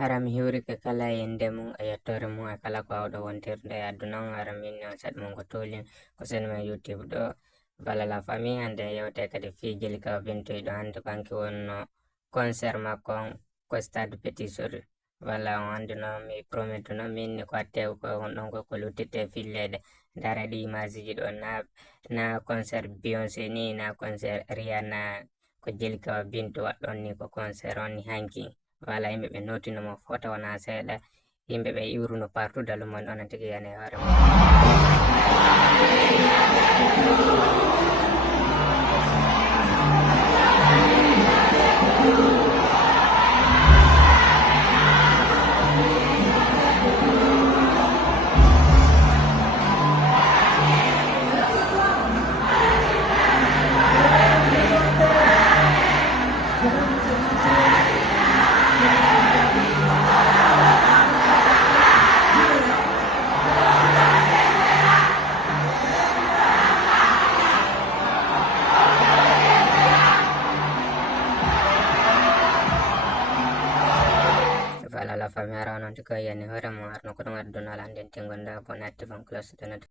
Aram hiwri ke kala yende mum e yettore mum e kala ko awɗo wontirde e aduna on. Aram minni on set mum ko tolin ko sen men YouTube ɗo Bala la Famille. Hande yewte kadi fi Jelika Bintoyɗo hande banki wonno concert makko on ko stade Petit Sori. Wala on anduno mi promettuno minni ko attew ko on ɗon ko luttitte fillede dara ɗi image ji ɗo na concert Beyoncé ni na concert Rihanna ko Jelika Binto waɗɗon ni ko concert on ni hanki. Wala yimɓe ɓe notino mo fota wona seeɗa, yimɓe ɓe iwruno partout dalumon on tigi yani hoore mum. Bala la Famille ara non tigi yani hoore mum arno ko ɗum adduna ala nden tingonda bonatti fan cloche de